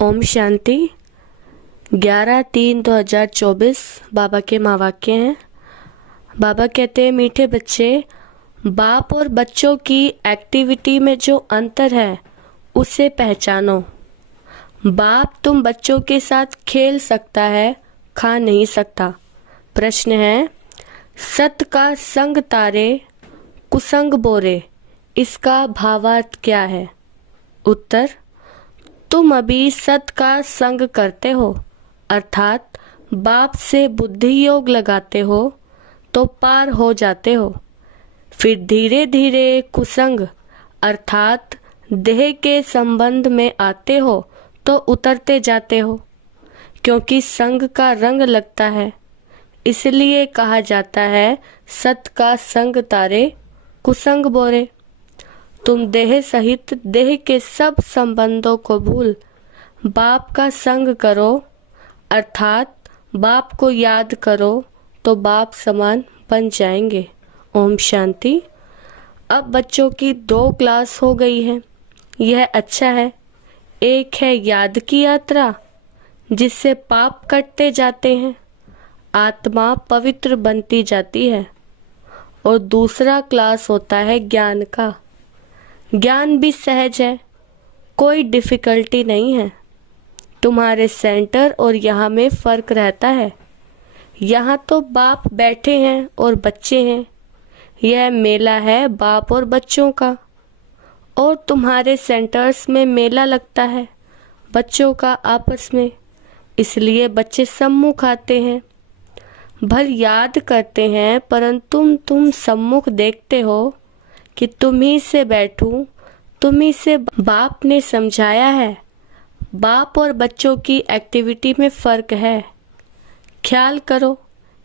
ओम शांति। 11/3/2024 बाबा के महावाक्य हैं। बाबा कहते हैं, मीठे बच्चे, बाप और बच्चों की एक्टिविटी में जो अंतर है उसे पहचानो। बाप तुम बच्चों के साथ खेल सकता है, खा नहीं सकता। प्रश्न है, सत का संग तारे कुसंग बोरे, इसका भावार्थ क्या है? उत्तर, तुम अभी सत का संग करते हो, अर्थात बाप से बुद्धि योग लगाते हो तो पार हो जाते हो। फिर धीरे धीरे कुसंग अर्थात देह के संबंध में आते हो तो उतरते जाते हो, क्योंकि संग का रंग लगता है। इसलिए कहा जाता है, सत का संग तारे कुसंग बोरे। तुम देह सहित देह के सब संबंधों को भूल बाप का संग करो, अर्थात बाप को याद करो तो बाप समान बन जाएंगे। ओम शांति। अब बच्चों की 2 क्लास हो गई है, यह अच्छा है। एक है याद की यात्रा, जिससे पाप कटते जाते हैं, आत्मा पवित्र बनती जाती है। और दूसरा क्लास होता है ज्ञान का। ज्ञान भी सहज है, कोई डिफिकल्टी नहीं है। तुम्हारे सेंटर और यहाँ में फर्क रहता है। यहाँ तो बाप बैठे हैं और बच्चे हैं, यह मेला है बाप और बच्चों का। और तुम्हारे सेंटर्स में मेला लगता है बच्चों का आपस में, इसलिए बच्चे सम्मुख आते हैं। भल याद करते हैं, परंतु तुम सम्मुख देखते हो कि तुम ही से बैठूं, तुम ही से बाप ने समझाया है। बाप और बच्चों की एक्टिविटी में फर्क है। ख्याल करो,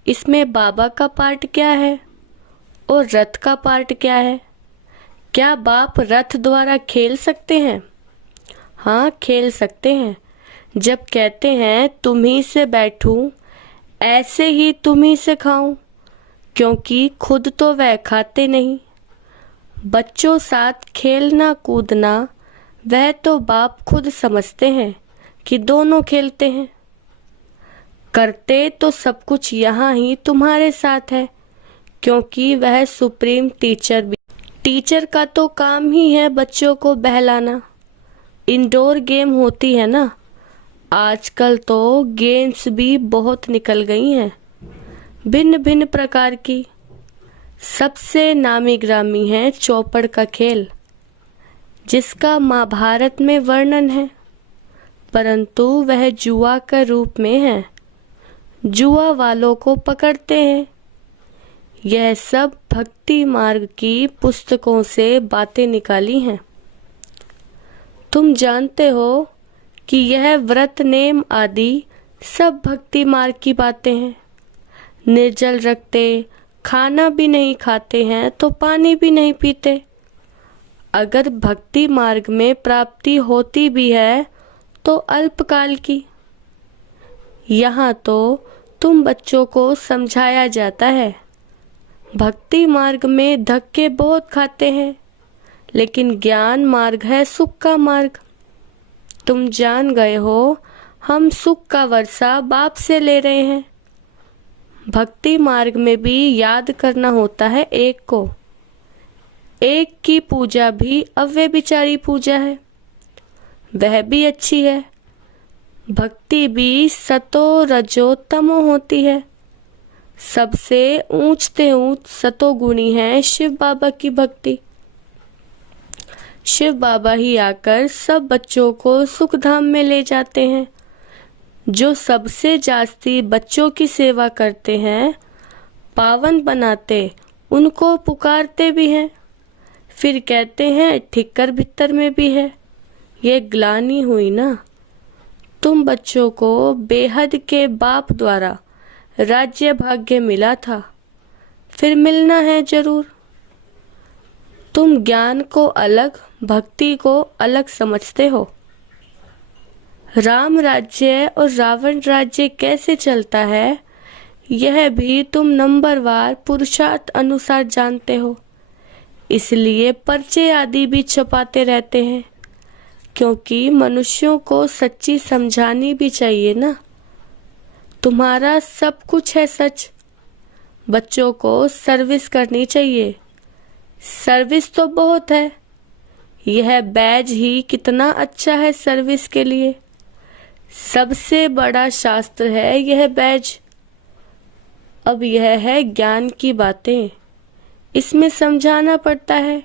इसमें बाबा का पार्ट क्या है और रथ का पार्ट क्या है? क्या बाप रथ द्वारा खेल सकते हैं? हाँ, खेल सकते हैं। जब कहते हैं तुम ही से बैठूं, ऐसे ही तुम ही से खाऊं, क्योंकि खुद तो वह खाते नहीं। बच्चों साथ खेलना कूदना वह तो बाप खुद समझते हैं कि दोनों खेलते हैं। करते तो सब कुछ यहाँ ही तुम्हारे साथ है, क्योंकि वह सुप्रीम टीचर भी। टीचर का तो काम ही है बच्चों को बहलाना। इंडोर गेम होती है ना, आजकल तो गेम्स भी बहुत निकल गई हैं, भिन्न भिन्न प्रकार की। सबसे नामी ग्रामी है चौपड़ का खेल, जिसका महाभारत में वर्णन है, परंतु वह जुआ का रूप में है। जुआ वालों को पकड़ते हैं। यह सब भक्ति मार्ग की पुस्तकों से बातें निकाली हैं। तुम जानते हो कि यह व्रत नेम आदि सब भक्ति मार्ग की बातें हैं। निर्जल रखते, खाना भी नहीं खाते हैं तो पानी भी नहीं पीते। अगर भक्ति मार्ग में प्राप्ति होती भी है तो अल्पकाल की। यहाँ तो तुम बच्चों को समझाया जाता है। भक्ति मार्ग में धक्के बहुत खाते हैं, लेकिन ज्ञान मार्ग है सुख का मार्ग। तुम जान गए हो, हम सुख का वर्षा बाप से ले रहे हैं। भक्ति मार्ग में भी याद करना होता है एक को। एक की पूजा भी अव्यभिचारी पूजा है, वह भी अच्छी है। भक्ति भी सतो रजो तमो होती है। सबसे ऊंचते ऊंच सतोगुणी है शिव बाबा की भक्ति। शिव बाबा ही आकर सब बच्चों को सुख धाम में ले जाते हैं। जो सबसे जास्ती बच्चों की सेवा करते हैं, पावन बनाते, उनको पुकारते भी हैं। फिर कहते हैं ठिक्कर भित्तर में भी है। ये ग्लानि हुई ना। तुम बच्चों को बेहद के बाप द्वारा राज्य भाग्य मिला था, फिर मिलना है जरूर। तुम ज्ञान को अलग, भक्ति को अलग समझते हो। राम राज्य और रावण राज्य कैसे चलता है, यह भी तुम नंबरवार पुरुषार्थ अनुसार जानते हो। इसलिए पर्चे आदि भी छपाते रहते हैं। क्योंकि मनुष्यों को सच्ची समझानी भी चाहिए ना। तुम्हारा सब कुछ है सच। बच्चों को सर्विस करनी चाहिए। सर्विस तो बहुत है, यह बैज ही कितना अच्छा है सर्विस के लिए। सबसे बड़ा शास्त्र है यह बैज। अब यह है ज्ञान की बातें, इसमें समझाना पड़ता है।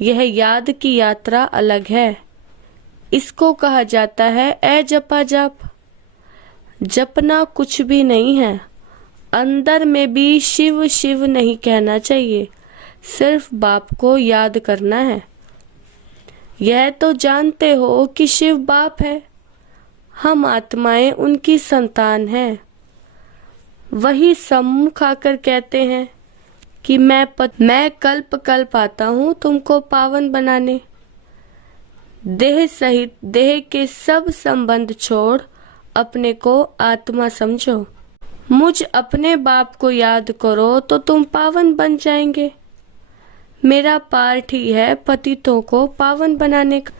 यह याद की यात्रा अलग है, इसको कहा जाता है अजपा जाप। जपना कुछ भी नहीं है, अंदर में भी शिव शिव नहीं कहना चाहिए, सिर्फ बाप को याद करना है। यह तो जानते हो कि शिव बाप है, हम आत्माएं उनकी संतान हैं। वही सम्मुख आकर कहते हैं कि मैं कल्प कल्प आता हूँ तुमको पावन बनाने। देह सहित देह के सब संबंध छोड़ अपने को आत्मा समझो। मुझ अपने बाप को याद करो तो तुम पावन बन जाएंगे। मेरा पार्ट ही है पतितों को पावन बनाने का।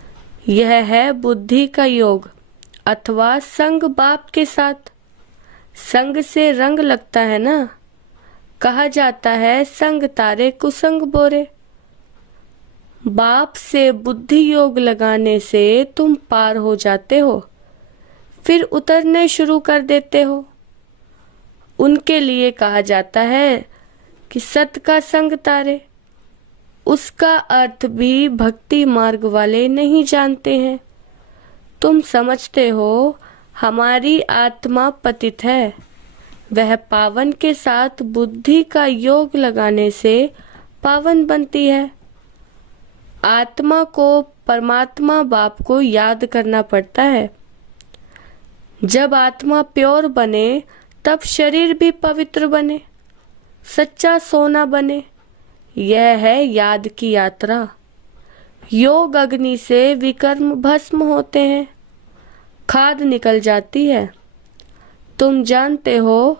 यह है बुद्धि का योग अथवा संग बाप के साथ। संग से रंग लगता है ना, कहा जाता है संग तारे कुसंग बोरे। बाप से बुद्धि योग लगाने से तुम पार हो जाते हो, फिर उतरने शुरू कर देते हो। उनके लिए कहा जाता है कि सत का संग तारे। उसका अर्थ भी भक्ति मार्ग वाले नहीं जानते हैं। तुम समझते हो हमारी आत्मा पतित है, वह पावन के साथ बुद्धि का योग लगाने से पावन बनती है। आत्मा को परमात्मा बाप को याद करना पड़ता है। जब आत्मा प्योर बने तब शरीर भी पवित्र बने, सच्चा सोना बने। यह है याद की यात्रा। योग अग्नि से विकर्म भस्म होते हैं, खाद निकल जाती है। तुम जानते हो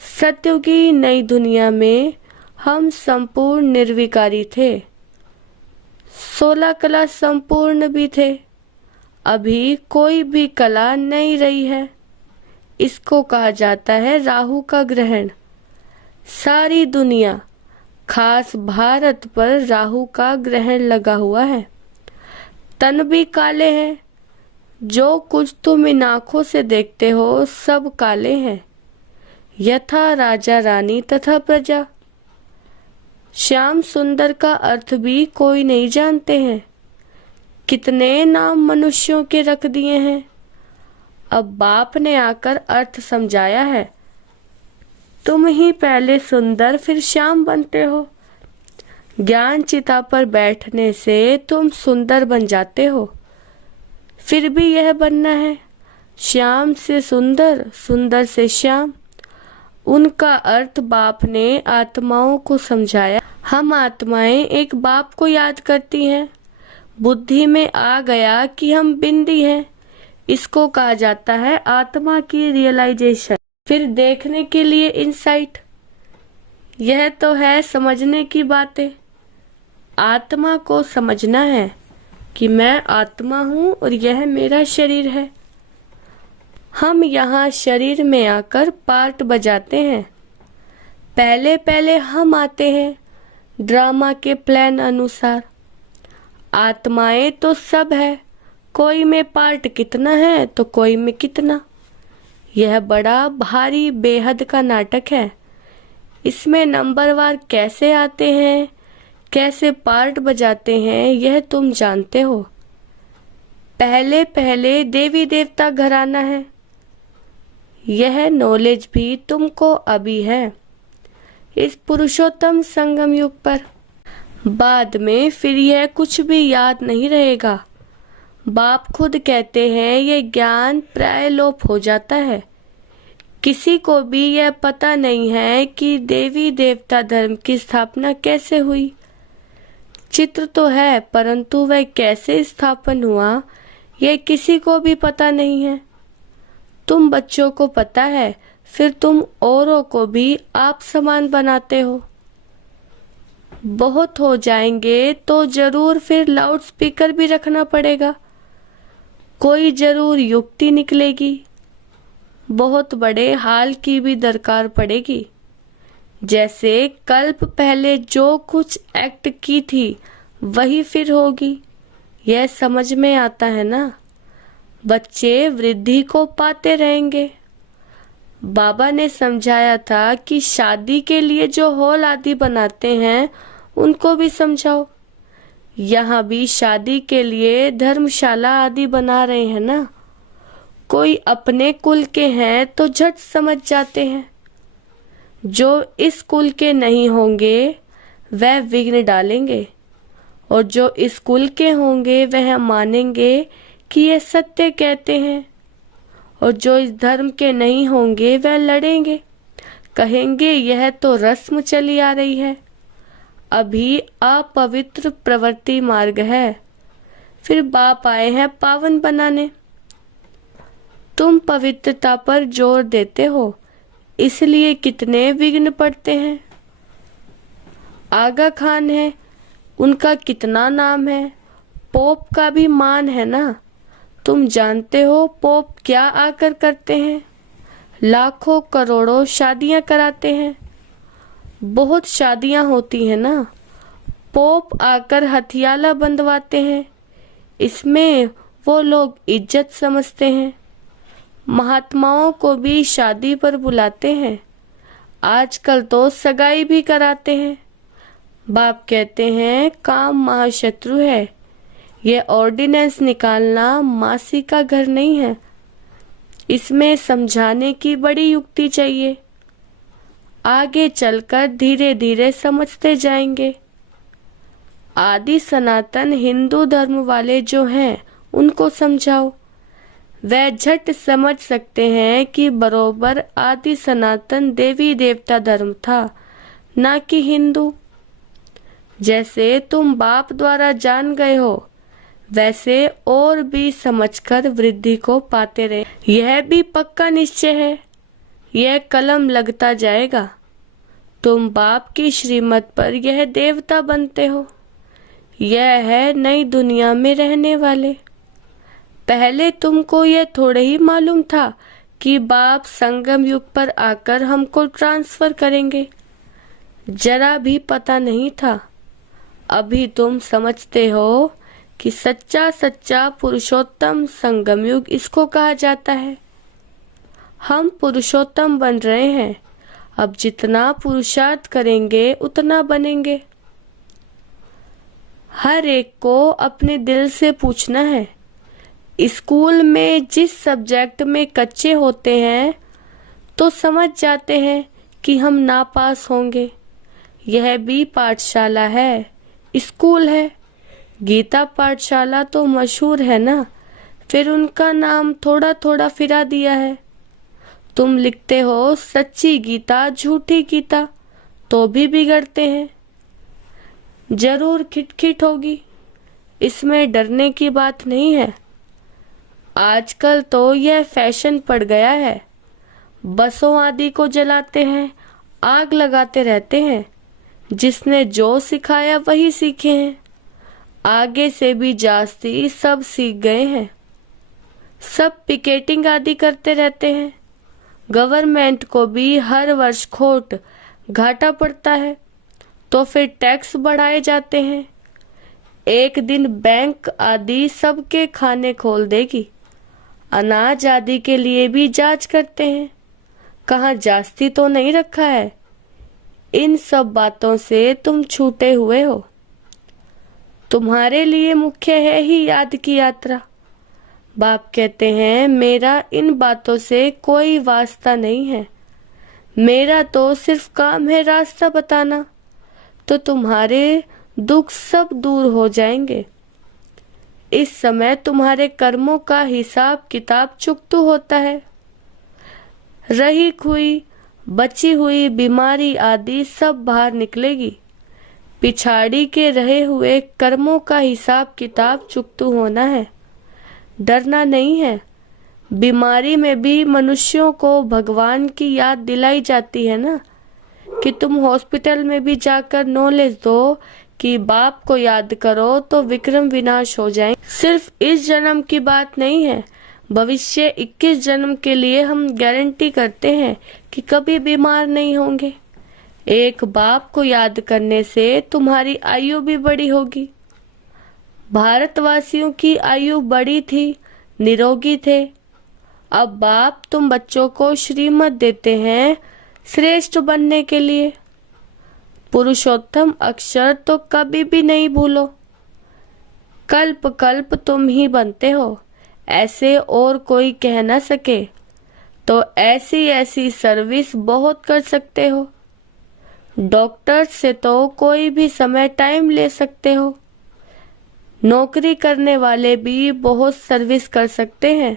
सत्युगी नई दुनिया में हम संपूर्ण निर्विकारी थे, 16 कला संपूर्ण भी थे। अभी कोई भी कला नहीं रही है। इसको कहा जाता है राहु का ग्रहण। सारी दुनिया खास भारत पर राहु का ग्रहण लगा हुआ है। तन भी काले हैं। जो कुछ तुम इन आंखों से देखते हो सब काले हैं, यथा राजा रानी तथा प्रजा। श्याम सुंदर का अर्थ भी कोई नहीं जानते हैं। कितने नाम मनुष्यों के रख दिए हैं। अब बाप ने आकर अर्थ समझाया है। तुम ही पहले सुंदर फिर श्याम बनते हो। ज्ञान चिता पर बैठने से तुम सुंदर बन जाते हो। फिर भी यह बनना है श्याम से सुंदर, सुंदर से श्याम। उनका अर्थ बाप ने आत्माओं को समझाया। हम आत्माएं एक बाप को याद करती हैं। बुद्धि में आ गया कि हम बिंदी हैं। इसको कहा जाता है आत्मा की रियलाइजेशन। फिर देखने के लिए इंसाइट। यह तो है समझने की बातें। आत्मा को समझना है कि मैं आत्मा हूँ और यह मेरा शरीर है। हम यहाँ शरीर में आकर पार्ट बजाते हैं। पहले पहले हम आते हैं ड्रामा के प्लान अनुसार। आत्माएं तो सब है, कोई में पार्ट कितना है तो कोई में कितना। यह बड़ा भारी बेहद का नाटक है। इसमें नंबरवार कैसे आते हैं, कैसे पार्ट बजाते हैं, यह तुम जानते हो। पहले पहले देवी देवता घराना है। यह नॉलेज भी तुमको अभी है इस पुरुषोत्तम संगम युग पर। बाद में फिर यह कुछ भी याद नहीं रहेगा। बाप खुद कहते हैं यह ज्ञान प्राय लोप हो जाता है। किसी को भी यह पता नहीं है कि देवी देवता धर्म की स्थापना कैसे हुई। चित्र तो है परंतु वह कैसे स्थापन हुआ यह किसी को भी पता नहीं है। तुम बच्चों को पता है, फिर तुम औरों को भी आप समान बनाते हो। बहुत हो जाएंगे तो जरूर फिर लाउड स्पीकर भी रखना पड़ेगा। कोई जरूर युक्ति निकलेगी, बहुत बड़े हाल की भी दरकार पड़ेगी। जैसे कल्प पहले जो कुछ एक्ट की थी वही फिर होगी, यह समझ में आता है ना। बच्चे वृद्धि को पाते रहेंगे। बाबा ने समझाया था कि शादी के लिए जो हॉल आदि बनाते हैं उनको भी समझाओ। यहाँ भी शादी के लिए धर्मशाला आदि बना रहे हैं ना। कोई अपने कुल के हैं तो झट समझ जाते हैं, जो इस कुल के नहीं होंगे वह विघ्न डालेंगे, और जो इस कुल के होंगे वह मानेंगे कि ये सत्य कहते हैं, और जो इस धर्म के नहीं होंगे वह लड़ेंगे, कहेंगे यह तो रस्म चली आ रही है, अभी अपवित्र प्रवृत्ति मार्ग है। फिर बाप आए हैं पावन बनाने। तुम पवित्रता पर जोर देते हो, इसलिए कितने विघ्न पड़ते हैं। आगा खान है, उनका कितना नाम है, पोप का भी मान है ना। तुम जानते हो पोप क्या आकर करते हैं, लाखों करोड़ों शादियां कराते हैं। बहुत शादियां होती हैं ना। पोप आकर हथियाला बंधवाते हैं, इसमें वो लोग इज्जत समझते हैं। महात्माओं को भी शादी पर बुलाते हैं, आजकल तो सगाई भी कराते हैं। बाप कहते हैं काम महाशत्रु है, यह ऑर्डिनेंस निकालना मासी का घर नहीं है, इसमें समझाने की बड़ी युक्ति चाहिए। आगे चलकर धीरे धीरे समझते जाएंगे। आदि सनातन हिंदू धर्म वाले जो हैं उनको समझाओ, वह झट समझ सकते हैं कि बरोबर आदि सनातन देवी देवता धर्म था, ना कि हिंदू। जैसे तुम बाप द्वारा जान गए हो, वैसे और भी समझकर वृद्धि को पाते रहे। यह भी पक्का निश्चय है, यह कलम लगता जाएगा। तुम बाप की श्रीमत पर यह देवता बनते हो। यह है नई दुनिया में रहने वाले। पहले तुमको यह थोड़े ही मालूम था कि बाप संगम युग पर आकर हमको ट्रांसफर करेंगे, जरा भी पता नहीं था। अभी तुम समझते हो कि सच्चा सच्चा पुरुषोत्तम संगम युग इसको कहा जाता है। हम पुरुषोत्तम बन रहे हैं, अब जितना पुरुषार्थ करेंगे उतना बनेंगे। हर एक को अपने दिल से पूछना है। स्कूल में जिस सब्जेक्ट में कच्चे होते हैं तो समझ जाते हैं कि हम नापास होंगे। यह भी पाठशाला है, स्कूल है। गीता पाठशाला तो मशहूर है ना, फिर उनका नाम थोड़ा थोड़ा फिरा दिया है। तुम लिखते हो सच्ची गीता झूठी गीता, तो भी बिगड़ते हैं। जरूर खिटखिट होगी, इसमें डरने की बात नहीं है। आजकल तो यह फैशन पड़ गया है, बसों आदि को जलाते हैं, आग लगाते रहते हैं। जिसने जो सिखाया वही सीखे हैं, आगे से भी जास्ती सब सीख गए हैं। सब पिकेटिंग आदि करते रहते हैं। गवर्नमेंट को भी हर वर्ष खोट घाटा पड़ता है, तो फिर टैक्स बढ़ाए जाते हैं। एक दिन बैंक आदि सबके खाने खोल देगी। अनाज आदि के लिए भी जांच करते हैं, कहाँ जास्ती तो नहीं रखा है। इन सब बातों से तुम छूटे हुए हो। तुम्हारे लिए मुख्य है ही याद की यात्रा। बाप कहते हैं मेरा इन बातों से कोई वास्ता नहीं है, मेरा तो सिर्फ काम है रास्ता बताना, तो तुम्हारे दुख सब दूर हो जाएंगे। इस समय तुम्हारे कर्मों का हिसाब किताब चुकता होता है। रही हुई बची हुई बीमारी आदि सब बाहर निकलेगी। पिछाड़ी के रहे हुए कर्मों का हिसाब किताब चुकता होना है, डरना नहीं है। बीमारी में भी मनुष्यों को भगवान की याद दिलाई जाती है ना, कि तुम हॉस्पिटल में भी जाकर नॉलेज दो कि बाप को याद करो तो विक्रम विनाश हो जाए। सिर्फ इस जन्म की बात नहीं है, भविष्य 21 जन्म के लिए हम गारंटी करते हैं कि कभी बीमार नहीं होंगे। एक बाप को याद करने से तुम्हारी आयु भी बड़ी होगी। भारतवासियों की आयु बड़ी थी, निरोगी थे। अब बाप तुम बच्चों को श्रीमत देते हैं श्रेष्ठ बनने के लिए। पुरुषोत्तम अक्षर तो कभी भी नहीं भूलो। कल्प कल्प तुम ही बनते हो, ऐसे और कोई कह न सके। तो ऐसी ऐसी सर्विस बहुत कर सकते हो। डॉक्टर से तो कोई भी समय टाइम ले सकते हो। नौकरी करने वाले भी बहुत सर्विस कर सकते हैं।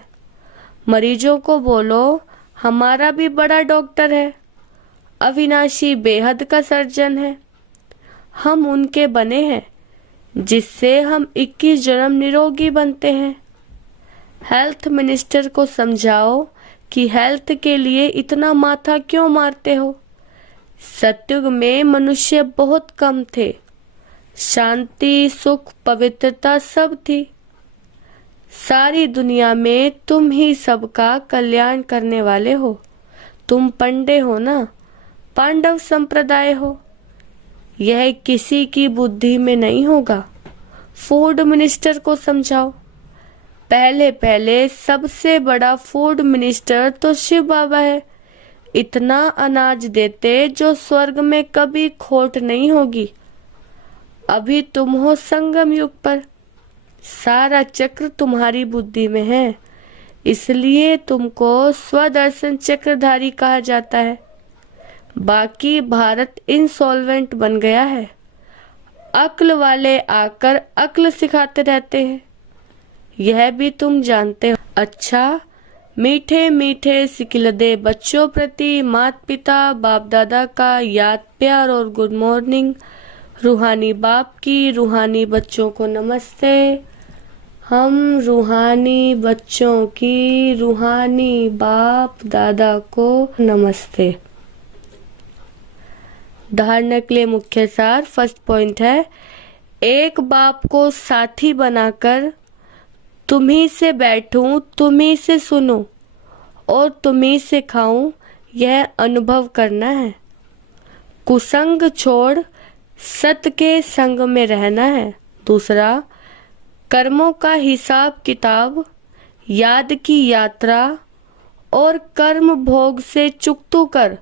मरीजों को बोलो हमारा भी बड़ा डॉक्टर है, अविनाशी बेहद का सर्जन है। हम उनके बने हैं जिससे हम 21 जन्म निरोगी बनते हैं। हेल्थ मिनिस्टर को समझाओ कि हेल्थ के लिए इतना माथा क्यों मारते हो। सतयुग में मनुष्य बहुत कम थे, शांति सुख पवित्रता सब थी। सारी दुनिया में तुम ही सबका कल्याण करने वाले हो। तुम पंडे हो ना, पांडव संप्रदाय हो। यह किसी की बुद्धि में नहीं होगा। फूड मिनिस्टर को समझाओ। पहले पहले सबसे बड़ा फूड मिनिस्टर तो शिव बाबा है। इतना अनाज देते जो स्वर्ग में कभी खोट नहीं होगी। अभी तुम हो संगम युग पर, सारा चक्र तुम्हारी बुद्धि में है, इसलिए तुमको स्वदर्शन चक्रधारी कहा जाता है। बाकी भारत इंसॉल्वेंट बन गया है। अक्ल वाले आकर अक्ल सिखाते रहते हैं, यह भी तुम जानते हो। अच्छा, मीठे मीठे सिकिलदे बच्चों प्रति माता पिता बाप दादा का याद प्यार और गुड मॉर्निंग। रूहानी बाप की रूहानी बच्चों को नमस्ते। हम रूहानी बच्चों की रूहानी बाप दादा को नमस्ते। धारणा के लिए मुख्य सार। फर्स्ट पॉइंट है, एक बाप को साथी बनाकर तुम्ही से बैठूं, तुम्ही से सुनूं और तुम्ही से खाऊं, यह अनुभव करना है। कुसंग छोड़ सत के संग में रहना है। दूसरा, कर्मों का हिसाब किताब, याद की यात्रा और कर्म भोग से चुकतू कर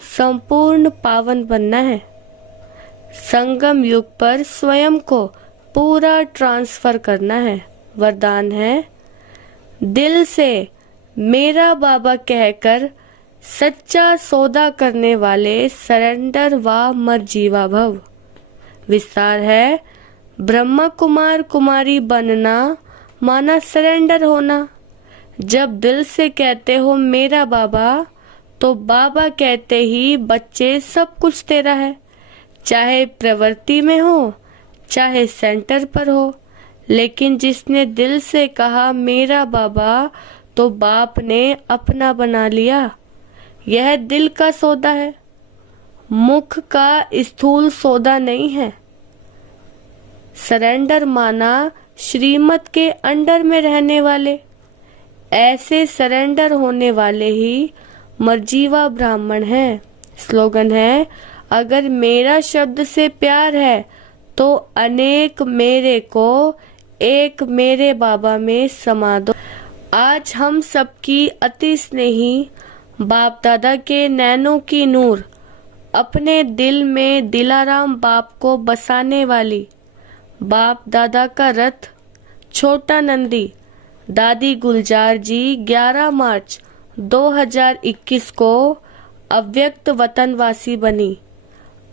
संपूर्ण पावन बनना है। संगम युग पर स्वयं को पूरा ट्रांसफर करना है। वरदान है, दिल से मेरा बाबा कहकर सच्चा सौदा करने वाले सरेंडर व मरजीवा भव। विस्तार है, ब्रह्मा कुमार कुमारी बनना माना सरेंडर होना। जब दिल से कहते हो मेरा बाबा, तो बाबा कहते ही बच्चे सब कुछ तेरा है, चाहे प्रवृत्ति में हो चाहे सेंटर पर हो। लेकिन जिसने दिल से कहा मेरा बाबा, तो बाप ने अपना बना लिया। यह दिल का सौदा है, मुख का स्थूल सौदा नहीं है। सरेंडर माना श्रीमत के अंडर में रहने वाले। ऐसे सरेंडर होने वाले ही मरजीवा ब्राह्मण हैं। स्लोगन है, अगर मेरा शब्द से प्यार है तो अनेक मेरे को एक मेरे बाबा में समा दो। आज हम सबकी अति स्नेही बाप दादा के नैनों की नूर, अपने दिल में दिलाराम बाप को बसाने वाली बाप दादा का रथ छोटा नंदी दादी गुलजार जी 11 मार्च 2021 को अव्यक्त वतनवासी बनी।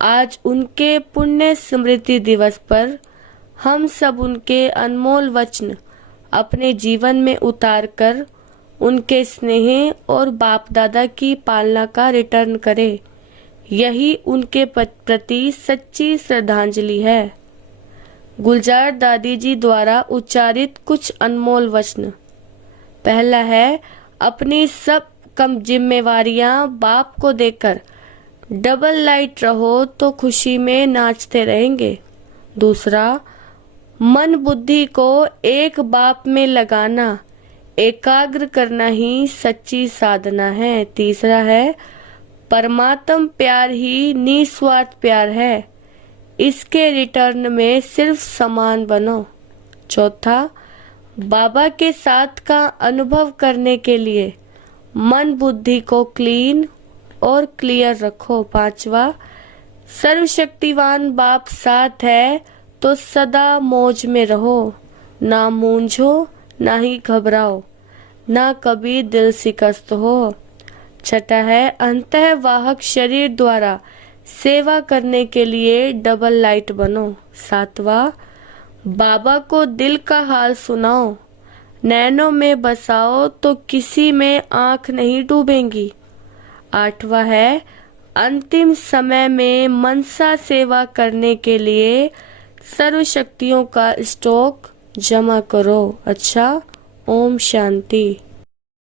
आज उनके पुण्य स्मृति दिवस पर हम सब उनके अनमोल वचन अपने जीवन में उतारकर उनके स्नेह और बाप दादा की पालना का रिटर्न करें। यही उनके प्रति सच्ची श्रद्धांजलि है। गुलजार दादी जी द्वारा उच्चारित कुछ अनमोल वचन। पहला है, अपनी सब कम जिम्मेवारियां बाप को देकर डबल लाइट रहो तो खुशी में नाचते रहेंगे। दूसरा, मन बुद्धि को एक बाप में लगाना, एकाग्र करना ही सच्ची साधना है। तीसरा है, परमात्म प्यार ही निस्वार्थ प्यार है, इसके रिटर्न में सिर्फ समान बनो। चौथा, बाबा के साथ का अनुभव करने के लिए मन बुद्धि को क्लीन और क्लियर रखो। पांचवा, सर्वशक्तिवान बाप साथ है तो सदा मौज में रहो, ना मूंझो ना ही घबराओ, ना कभी दिल शिकस्त हो। छठा है, अंतःवाहक शरीर द्वारा सेवा करने के लिए डबल लाइट बनो। सातवां, बाबा को दिल का हाल सुनाओ, नैनों में बसाओ तो किसी में आंख नहीं डूबेंगी। आठवां है, अंतिम समय में मनसा सेवा करने के लिए सर्व शक्तियों का स्टॉक जमा करो। अच्छा, ओम शांति।